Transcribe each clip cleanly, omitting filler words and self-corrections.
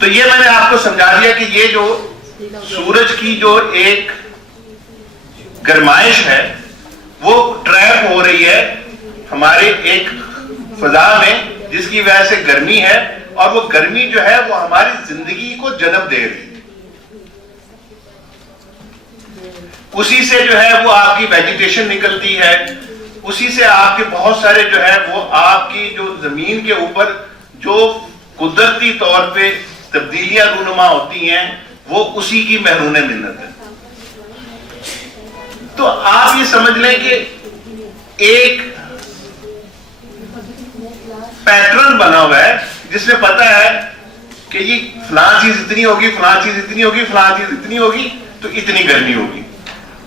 तो ये मैंने आपको समझा दिया कि ये जो सूरज की जो एक गर्माइश है वो ट्रैप हो रही है हमारे एक फजा में, जिसकी वजह से गर्मी है, और वो गर्मी जो है वो हमारी जिंदगी को जन्म दे रही है। उसी से जो है वो आपकी वेजिटेशन निकलती है, उसी से आपके बहुत सारे जो है वो आपकी जो जमीन के ऊपर जो कुदरती तौर पे तब्दीलियां रूनुमा होती हैं वो उसी की महरून मिन्नत है। तो आप ये समझ लें कि एक पैटर्न बना हुआ है जिसमें पता है कि ये फलां चीज इतनी होगी, फलां चीज इतनी होगी, फलां चीज इतनी होगी, तो इतनी गर्मी होगी।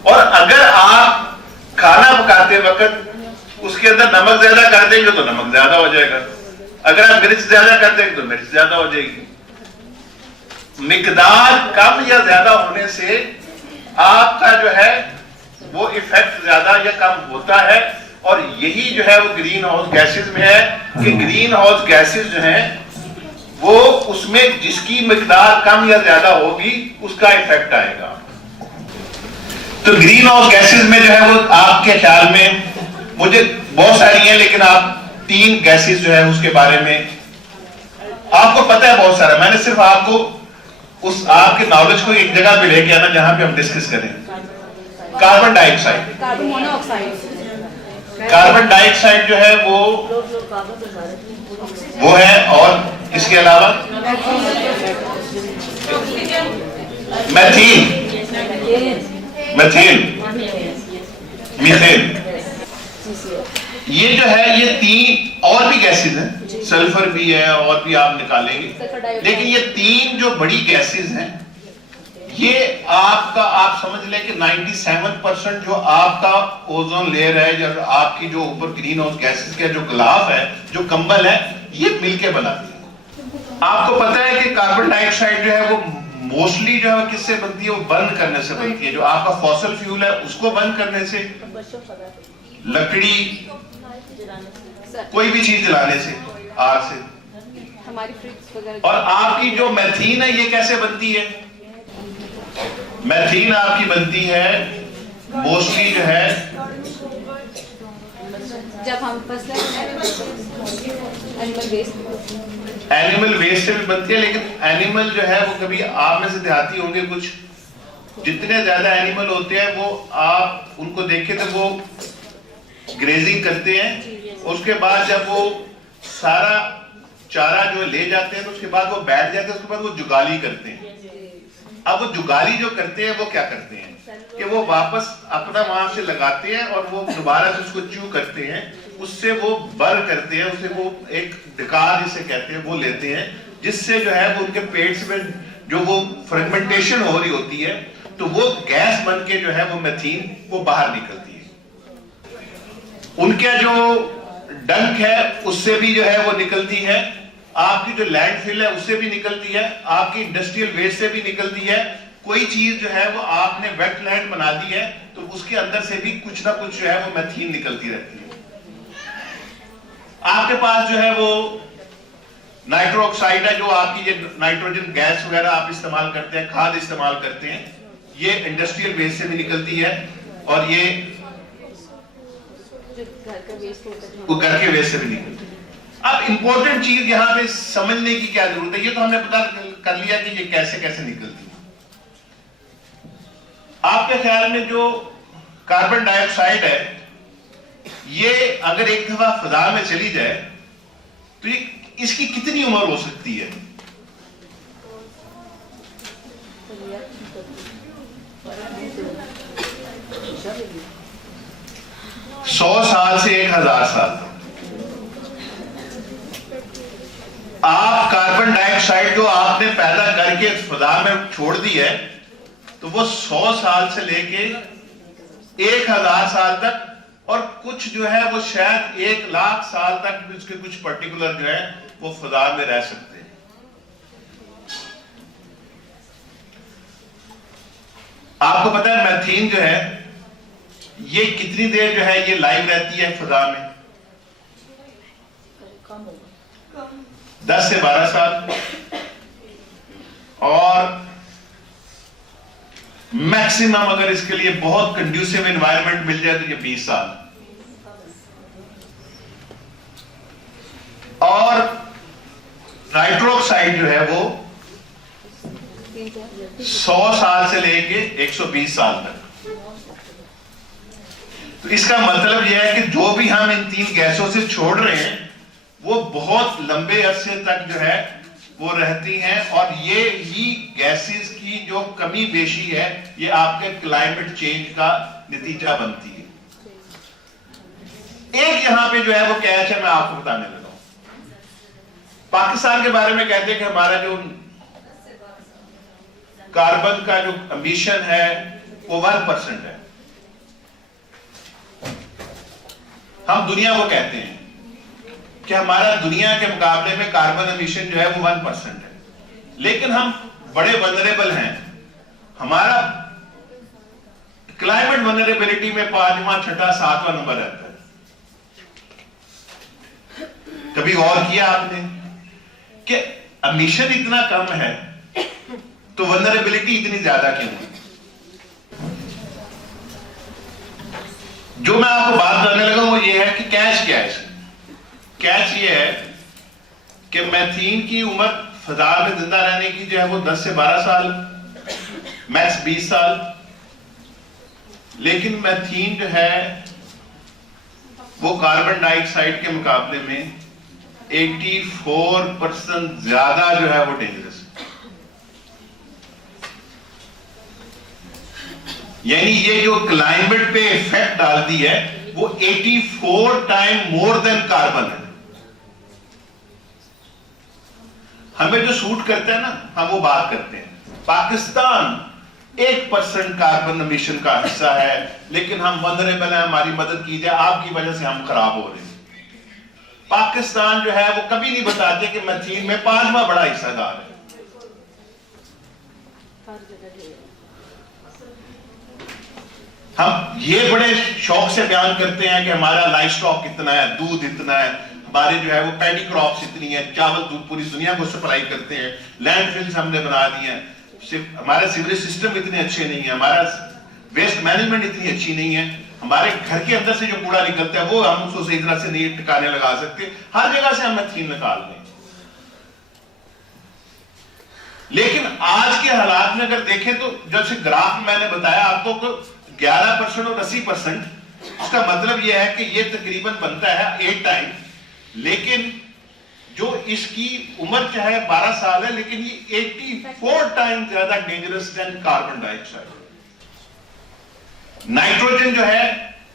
और अगर आप खाना पकाते वक्त उसके अंदर नमक ज्यादा कर देंगे तो नमक ज्यादा हो जाएगा, अगर आप मिर्च ज्यादा कर देंगे तो मिर्च ज्यादा हो जाएगी। मिकदार कम या ज्यादा होने से आपका जो है वो इफेक्ट ज्यादा या कम होता है। और यही जो है वो ग्रीन हाउस गैसेस में है कि ग्रीन हाउस गैसेस जो हैं वो उसमें जिसकी मिकदार कम या ज्यादा होगी उसका इफेक्ट आएगा। तो ग्रीन हाउस गैसेस में जो है वो आपके ख्याल में, मुझे बहुत सारी हैं लेकिन आप 3 गैसेस जो है उसके बारे में आपको पता है बहुत सारा, मैंने सिर्फ आपको उस आपके नॉलेज को एक जगह पे लेके आना जहां पे हम डिस्कस करें। Carbon dioxide, carbon monoxide, carbon dioxide जो है वो है, और इसके अलावा मैथीन, मीथेन, ये जो है ये 3 और भी गैसेस हैं, सल्फर भी है और भी आप निकालेंगे, लेकिन ये 3 जो बड़ी गैसेस हैं ये आपका आप समझ लें कि 97% जो आपका ओजोन लेयर है या आपकी जो ऊपर ग्रीन हाउस गैसेस का जो गिलाफ है, जो कंबल है, ये मिलके बनाती है। आपको पता है कि कार्बन डाइऑक्साइड जो है वो मोस्टली जो है किससे बनती है, वो बर्न करने से बनती है। जो आपका फॉसिल फ्यूल है उसको बर्न करने से, लकड़ी, कोई भी चीज जलाने से, आग से, हमारी फ्रिज वगैरह। और आपकी जो मैथीन है ये कैसे बनती है? मैथीन आपकी बनती है मोस्टली जो है जब हम एनिमल वेस्ट से भी बनती है, लेकिन एनिमल जो है वो कभी आप में से देहाती होंगे कुछ, जितने ज्यादा एनिमल होते हैं वो आप उनको देखें तो वो ग्रेजिंग करते हैं, उसके बाद जब वो सारा चारा जो ले जाते हैं तो उसके बाद वो बैठ जाते हैं, उसके बाद वो जुगाली करते हैं। अब वो जुगाली जो करते हैं वो क्या करते हैं कि वो वापस अपना वहां से लगाते हैं और वो दोबारा से उसको च्यू करते हैं, उससे वो बर करते हैं, उससे वो एक डकार जिसे कहते हैं वो लेते हैं, जिससे जो है वो उनके पेट में जो वो फ्रेगमेंटेशन हो रही होती है तो वो गैस बन के जो है वो मैथीन वो बाहर निकलती है। उनका जो डंक है उससे भी जो है वो निकलती है, आपकी जो लैंडफिल है उससे भी निकलती है, आपकी इंडस्ट्रियल वेस्ट से भी निकलती है। कोई चीज जो है वो आपने वेटलैंड बना दी है तो उसके अंदर से भी कुछ ना कुछ जो है वो मैथीन निकलती रहती है। आपके पास जो है वो नाइट्रो ऑक्साइड है, जो आपकी ये नाइट्रोजन गैस वगैरह आप इस्तेमाल करते हैं, खाद इस्तेमाल करते हैं, ये इंडस्ट्रियल वेस्ट से भी निकलती है, और ये वो घर के वेस्ट से भी निकलती है। अब इंपॉर्टेंट चीज यहां पे समझने की क्या जरूरत है, ये तो हमने पता कर लिया कि ये कैसे कैसे निकलती है। आपके ख्याल में जो कार्बन डाइऑक्साइड है ये अगर एक दफा फिजा में चली जाए तो ये इसकी कितनी उम्र हो सकती है? 100 साल से 1000 साल। आप कार्बन डाइऑक्साइड जो आपने पैदा करके फिजा में छोड़ दी है तो वो 100 साल से लेके 1000 साल तक, और कुछ जो है वो शायद 1,00,000 साल तक भी उसके कुछ पर्टिकुलर जो है वो फिजा में रह सकते हैं। आपको पता है मैथीन जो है ये कितनी देर जो है ये लाइव रहती है फिजा में? 10 से 12 साल। मैक्सिमम अगर इसके लिए बहुत कंड्यूसिव एनवायरनमेंट मिल जाए तो ये 20 साल। और नाइट्रोक्साइड जो है वो 100 साल से लेके 120 साल तक। तो इसका मतलब यह है कि जो भी हम इन 3 गैसों से छोड़ रहे हैं वो बहुत लंबे अरसे तक जो है वो रहती हैं, और ये ही गैसेस की जो कमी बेशी है ये आपके क्लाइमेट चेंज का नतीजा बनती है। एक यहां पे जो है वो कैच है, मैं आपको बताने लगा हूं। पाकिस्तान के बारे में कहते हैं कि हमारा जो कार्बन का जो एमिशन है वो 1% है। हम दुनिया को कहते हैं कि हमारा दुनिया के मुकाबले में कार्बन एमिशन जो है वो 1% है, लेकिन हम बड़े वनरेबल हैं। हमारा क्लाइमेट वनरेबिलिटी में 5वां, 6वां, 7वां नंबर रहता है। कभी गौर किया आपने कि एमिशन इतना कम है तो वनरेबिलिटी इतनी ज्यादा क्यों है? जो मैं आपको बात करने लगा वो ये है कि कैच क्या है। कैच ये है कि मैथीन की उम्र फिजा में जिंदा रहने की जो है वो 10 से 12 साल, मैक्स 20 साल। लेकिन मैथीन जो है वो कार्बन डाइऑक्साइड के मुकाबले में 84% ज्यादा जो है वो डेंजरस है। यानी ये जो क्लाइमेट पे इफेक्ट डालती है वो 84 टाइम मोर देन कार्बन है। हमें जो सूट करता है ना, हम वो बात करते हैं। पाकिस्तान 1% कार्बन एमिशन का हिस्सा है, लेकिन हम वनरेबल हैं, हमारी मदद की जाए, आपकी वजह से हम खराब हो रहे हैं। पाकिस्तान जो है वो कभी नहीं बताते कि मैथीन में 5वां बड़ा हिस्सेदार है। हम ये बड़े शौक से बयान करते हैं कि हमारा लाइफ स्टॉक इतना है, दूध इतना है, हमारे जो है वो पैडी क्रॉप्स इतनी है, चावल दूध पूरी दुनिया को सप्लाई करते हैं, लैंडफिल्स हमने बना दिए हैं, हमारे सीवरेज सिस्टम इतने अच्छे नहीं है, हमारा वेस्ट मैनेजमेंट इतनी अच्छी नहीं है, हमारे घर के अंदर से जो कूड़ा निकलता है वो हम उसको सही तरह से नहीं टिकाने लगा सकते, हर जगह से हम मैथीन निकाल लें। लेकिन आज के हालात में अगर देखें तो जब से ग्राफ मैंने बताया आपको 11% और 80%, उसका मतलब यह है कि ये तकरीबन बनता है 8 टाइम। लेकिन जो इसकी उम्र चाहे 12 साल है, लेकिन ये 84 टाइम ज्यादा dangerous than carbon dioxide. Nitrogen जो है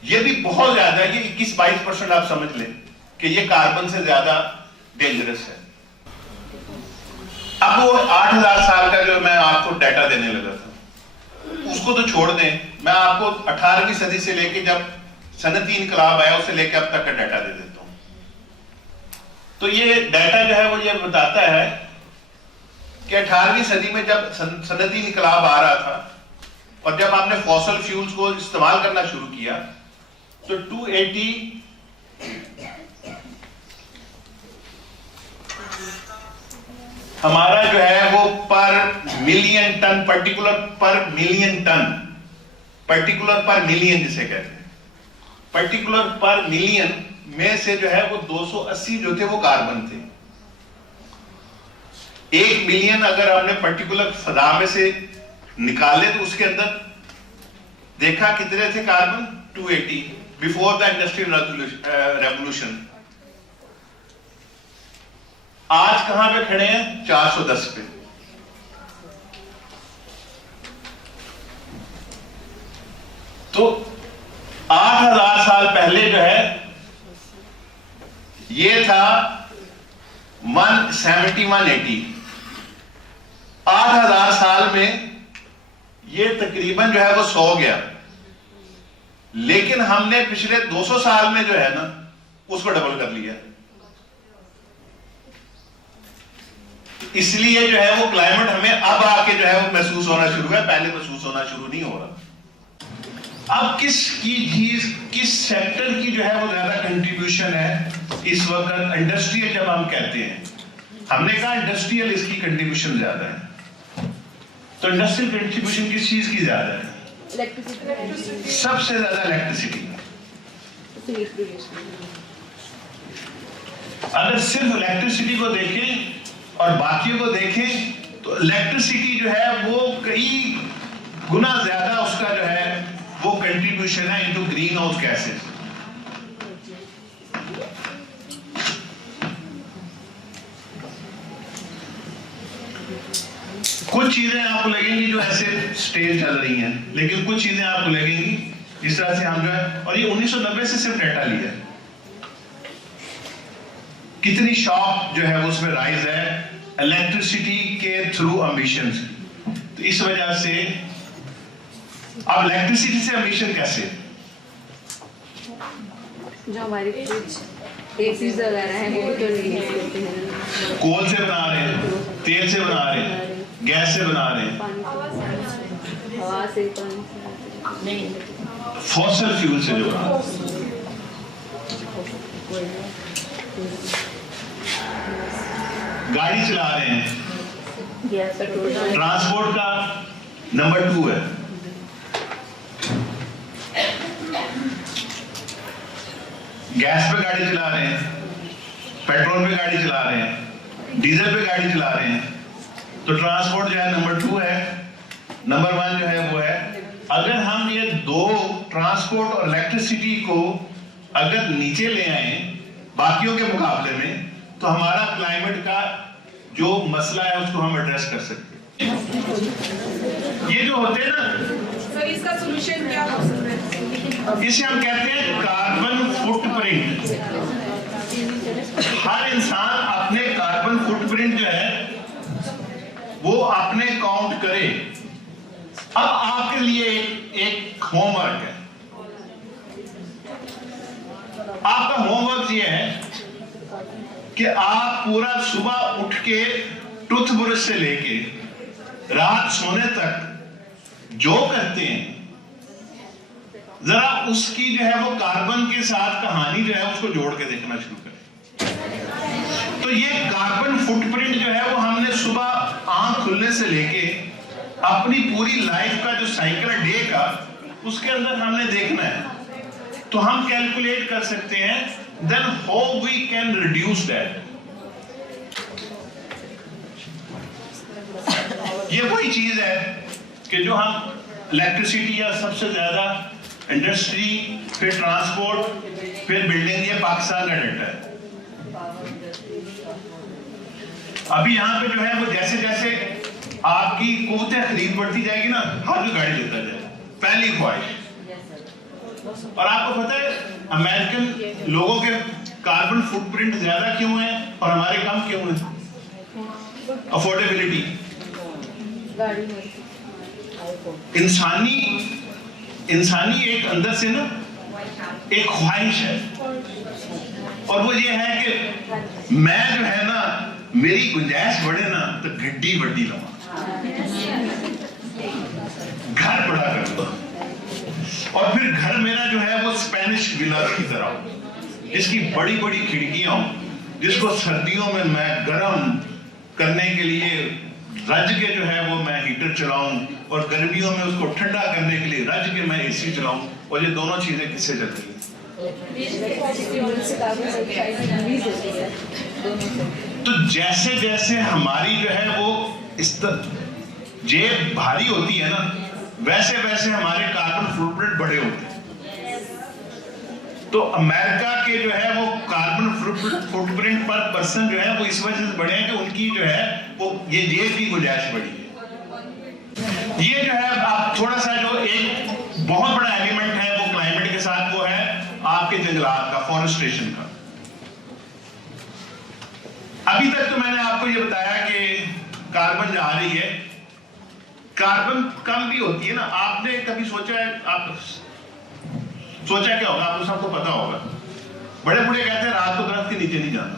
ये भी बहुत ज्यादा है, ये 21-22% आप समझ लें कि ये कार्बन से ज्यादा डेंजरस है। अब वो 8000 साल का जो मैं आपको डाटा देने लगा था उसको तो छोड़ दें, मैं आपको 18वीं सदी से लेके जब सनती इनकलाब आया उससे लेके अब तक का डाटा दे देता हूं। तो ये डाटा जो है वो ये बताता है कि 18वीं सदी में जब सनती इनकलाब आ रहा था और जब आपने फॉसिल फ्यूल्स को इस्तेमाल करना शुरू किया तो 280 हमारा जो है वो पर मिलियन टन, पर्टिकुलर पर मिलियन टन, पर्टिकुलर पर मिलियन जिसे कहते हैं, पर्टिकुलर पर मिलियन में से जो है वो 280 जो थे वो कार्बन थे। 1 मिलियन अगर हमने पर्टिकुलर फजा में से निकाले तो उसके अंदर देखा कितने थे carbon, 280 before the industrial revolution. आज कहां पे खड़े हैं, 410 पे। तो 8000 साल पहले जो है ये था 170, 180। 8000 साल में ये तकरीबन जो है वो 100 गया। लेकिन हमने पिछले 200 साल में जो है ना उसको डबल कर लिया। इसलिए जो है वो क्लाइमेट हमें अब आके जो है वो महसूस होना शुरू है, पहले महसूस होना शुरू नहीं हो रहा। अब किस सेक्टर की जो है वो ज्यादा कंट्रीब्यूशन है इस वक्त, इंडस्ट्रियल जब हम कहते हैं, हमने कहा इंडस्ट्रियल इसकी कंट्रीब्यूशन ज्यादा है। तो इंडस्ट्रियल कंट्रीब्यूशन किस चीज की ज्यादा है? इलेक्ट्रिसिटी सबसे ज्यादा इलेक्ट्रिसिटी। अगर सिर्फ इलेक्ट्रिसिटी को देखें और बाकियों को देखें तो इलेक्ट्रिसिटी जो है वो कई गुना ज्यादा उसका जो है वो कंट्रीब्यूशन है इनटू ग्रीन हाउस गैसेस। कुछ चीजें आपको लगेंगी जो ऐसे स्टेज चल रही हैं, लेकिन कुछ चीजें आपको लगेंगी जिस तरह से हम जो है, और ये 1990 से सिर्फ डेटा लिया है, कितनी शॉक जो है वो उसमें राइज है इलेक्ट्रिसिटी के थ्रू एमिशंस की। तो इस वजह से अब इलेक्ट्रिसिटी से एमिशन कैसे, जो हमारे फ्रिज एसीज वगैरह हैं वो भी तो रिलीज करते हैं। कोल से बना रहे हैं, तेल से बना रहे हैं, गैस से बना रहे हैं, हवा से, पानी से, फॉसिल फ्यूल से जो बना रहे हैं। गाड़ी चला रहे हैं, ट्रांसपोर्ट का नंबर 2 है। गैस पे गाड़ी चला रहे हैं, पेट्रोल पे गाड़ी चला रहे हैं, डीजल पे गाड़ी चला रहे हैं, तो ट्रांसपोर्ट जो है नंबर 2 है। नंबर 1 जो है वो है, अगर हम ये दो ट्रांसपोर्ट और इलेक्ट्रिसिटी को अगर नीचे ले आए बाकियों के मुकाबले में, तो हमारा क्लाइमेट का जो मसला है उसको हम एड्रेस कर सकते हैं। ये जो होते हैं ना सर, इसका सॉल्यूशन क्या हो सकता है? इसे हम कहते हैं कार्बन फुटप्रिंट। हर इंसान अपने कार्बन फुटप्रिंट जो है वो अपने काउंट करे। अब आपके लिए एक होमवर्क है। आपका होमवर्क ये है कि आप पूरा सुबह उठ के टूथब्रश से लेके रात सोने तक जो करते हैं, जरा उसकी जो है वो कार्बन के साथ कहानी जो है उसको जोड़ के देखना शुरू करें। तो ये कार्बन फुटप्रिंट जो है वो हमने सुबह आंख खुलने से लेके अपनी पूरी लाइफ का जो साइकिल है डे का, उसके अंदर हमने देखना है। तो हम कैलकुलेट कर सकते हैं then how we can reduce that. ये वही चीज है कि जो हम इलेक्ट्रिसिटी या सबसे ज्यादा इंडस्ट्री, फिर ट्रांसपोर्ट, फिर बिल्डिंग, ये पाकिस्तान का डेटा है। अभी यहाँ पे जो है वो जैसे जैसे आपकी कुव्वत खरीद बढ़ती जाएगी ना, हर कोई गाड़ी लेता जाए, पहली ख्वाहिश। और आपको पता है अमेरिकन लोगों के कार्बन फुटप्रिंट ज्यादा क्यों है और हमारे कम क्यों है? अफोर्डेबिलिटी। इंसानी एक अंदर से ना एक ख्वाहिश है, और वो ये है कि मैं जो है ना, मेरी गुंजाइश बढ़े ना तो गड्डी बड्डी लवा, घर बड़ा कर दो, और फिर घर मेरा जो है वो स्पेनिश विला की तरह हो, जिसकी बड़ी बड़ी खिड़कियां हो, जिसको सर्दियों में मैं गर्म करने के लिए रज के जो है वो मैं हीटर चलाऊं, और गर्मियों में उसको ठंडा करने के लिए रज के मैं एसी चलाऊं। और ये दोनों चीजें किससे चलती हैं? तो जैसे जैसे हमारी जो है वो इस जेब भारी होती है ना, वैसे वैसे हमारे कार्बन फुटप्रिंट बड़े होते हैं। तो अमेरिका के जो है वो कार्बन फुटप्रिंट पर पर्सन जो है वो इस वजह से बढ़े हैं कि उनकी जो है वो ये जेब की गुंजाइश बढ़ी है। ये जो है आप थोड़ा सा जो एक बहुत बड़ा एलिमेंट है वो क्लाइमेट के साथ, वो है आपके जंगलात का, फॉरेस्टेशन का। अभी तक तो मैंने आपको ये बताया कि कार्बन जा रही है, कार्बन कम भी होती है ना। आपने कभी सोचा है, आप सोचा क्या होगा? आपको सबको पता होगा, बड़े बूढ़े कहते हैं रात को दरख्त के नीचे नहीं जाना।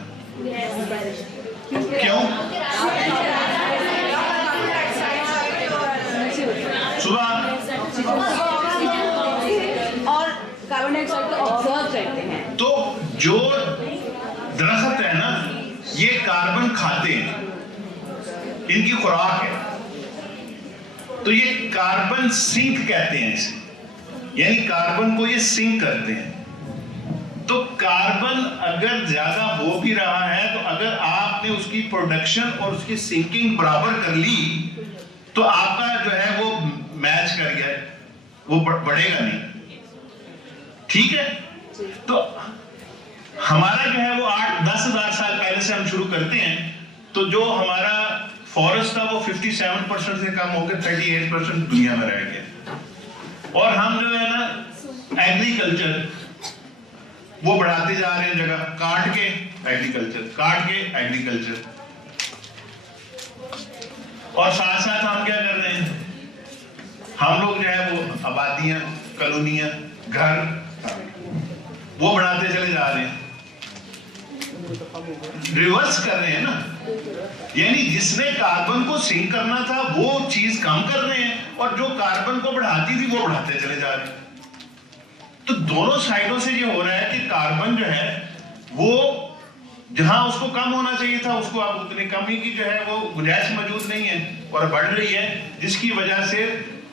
क्यों? सुबह और कार्बन डाइऑक्साइड को ऑब्जर्व करते हैं। तो जो दरख्त है ना, ये कार्बन खाते हैं, इनकी खुराक है। तो ये कार्बन सिंक कहते हैं इसे, यानी कार्बन को ये सिंक करते हैं। तो कार्बन अगर ज्यादा हो भी रहा है तो अगर आपने उसकी प्रोडक्शन और उसकी सिंकिंग बराबर कर ली तो आपका जो है वो मैच कर गया, वो बढ़ेगा नहीं। ठीक है, तो हमारा जो है वो 8-10 हजार साल पहले से हम शुरू करते हैं, तो जो हमारा फॉरेस्ट था वो 57% से कम होकर 38% दुनिया में रह गया। और हम जो है ना एग्रीकल्चर वो बढ़ाते जा रहे हैं, जगह काट के एग्रीकल्चर, काट के एग्रीकल्चर। और साथ साथ हम क्या कर रहे हैं, हम लोग जो है वो आबादियां, कॉलोनियां, घर वो बढ़ाते चले जा रहे हैं, रिवर्स कर रहे हैं ना। यानी जिसने कार्बन को सिंक करना था वो चीज कम कर रहे हैं, और जो कार्बन को बढ़ाती थी वो बढ़ाते चले जा रहे हैं। तो दोनों साइडों से ये हो रहा है कि कार्बन जो है वो जहां उसको कम होना चाहिए था उसको अब उतनी कमी की जो है वो गुंजाइश मौजूद नहीं है और बढ़ रही है, जिसकी वजह से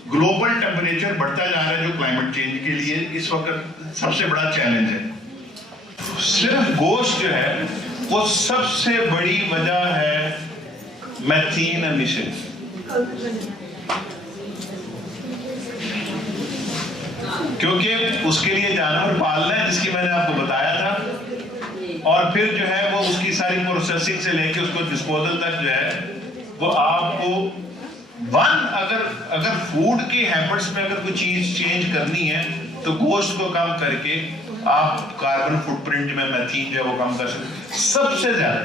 ग्लोबल टेम्परेचर बढ़ता जा रहा है, जो क्लाइमेट चेंज के लिए इस वक्त सबसे बड़ा चैलेंज है। सिर्फ गोश्त जो है वो सबसे बड़ी वजह है मैथीन एमिशन। क्योंकि उसके लिए जानवर पालना है, जिसकी मैंने आपको बताया था, और फिर जो है वो उसकी सारी प्रोसेसिंग से लेके उसको डिस्पोजल तक जो है वो आपको अगर फूड के हैबिट्स में अगर कोई चीज चेंज करनी है तो गोश्त को कम करके आप कार्बन फुटप्रिंट में मैथीन जो है वो कम कर सकते। सबसे ज्यादा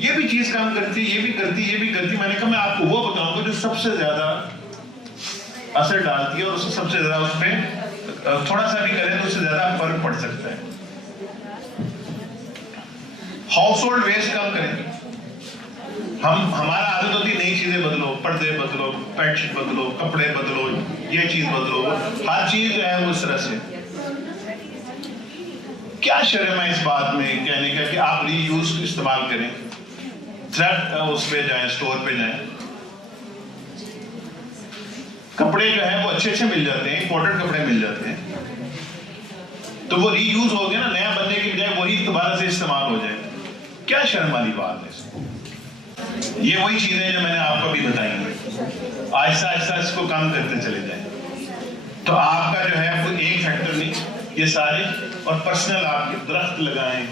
ये भी चीज कम करती, ये भी करती, ये भी करती। मैंने कहा मैं आपको वो बताऊंगा जो सबसे ज्यादा असर डालती है और उससे सबसे ज्यादा उस पर थोड़ा सा भी करें तो उससे ज्यादा फर्क पड़ सकता है। हाउस होल्ड वेस्ट कम करें। हमारा आदत होती है नई चीजें बदलो, पर्दे बदलो, बेडशीट बदलो, कपड़े बदलो, ये चीज बदलो, हर चीज जो है वो इस तरह से। क्या शर्म है इस बात में कहने का कि आप रीयूज इस्तेमाल करें, थ्रेड उस पे जाएं, स्टोर पे जाएं। कपड़े जो है वो अच्छे अच्छे मिल जाते हैं, इंपोर्टेड कपड़े मिल जाते हैं, तो वो रीयूज हो गया ना, नया बनने की बजाय वही दोबारा से इस्तेमाल हो जाए। क्या शर्म वाली बात है इसको। ये वही चीजें जो मैंने आपको भी बताई हैं, आहिस्ता आहिस्ता इसको कम करते चले जाएं तो आपका जो है वो एक फैक्टर नहीं, ये सारे। और पर्सनल आपके दरख्त लगाएं,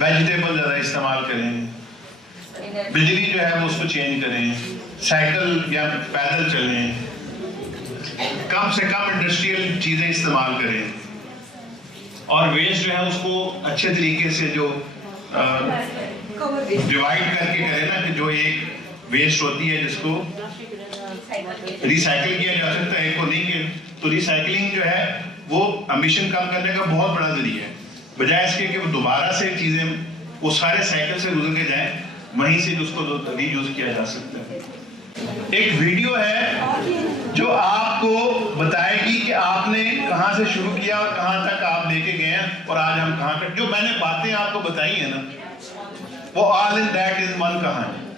वेजिटेबल ज्यादा इस्तेमाल करें, बिजली जो है वो उसको चेंज करें, साइकिल या पैदल चलें, कम से कम इंडस्ट्रियल चीजें इस्तेमाल करें, और वेस्ट जो है उसको अच्छे तरीके से जो डिवाइड करके करें ना, कि जो एक वेस्ट होती है जिसको रिसाइकिल किया जा सकता है, एक को नहीं किया, तो रिसाइकलिंग जो है वो एमिशन कम करने का बहुत बड़ा जरिया है, बजाय इसके कि वो दोबारा से चीजें वो सारे साइकिल से गुजर के जाएं, वहीं से उसको रीयूज किया जा सकता है। एक वीडियो है जो आपको बताएगी कि आपने कहां से शुरू किया और कहां तक आप लेके गए हैं और आज हम कहां तक। जो मैंने बातें आपको बताई है ना, वो all in that is one कहानी।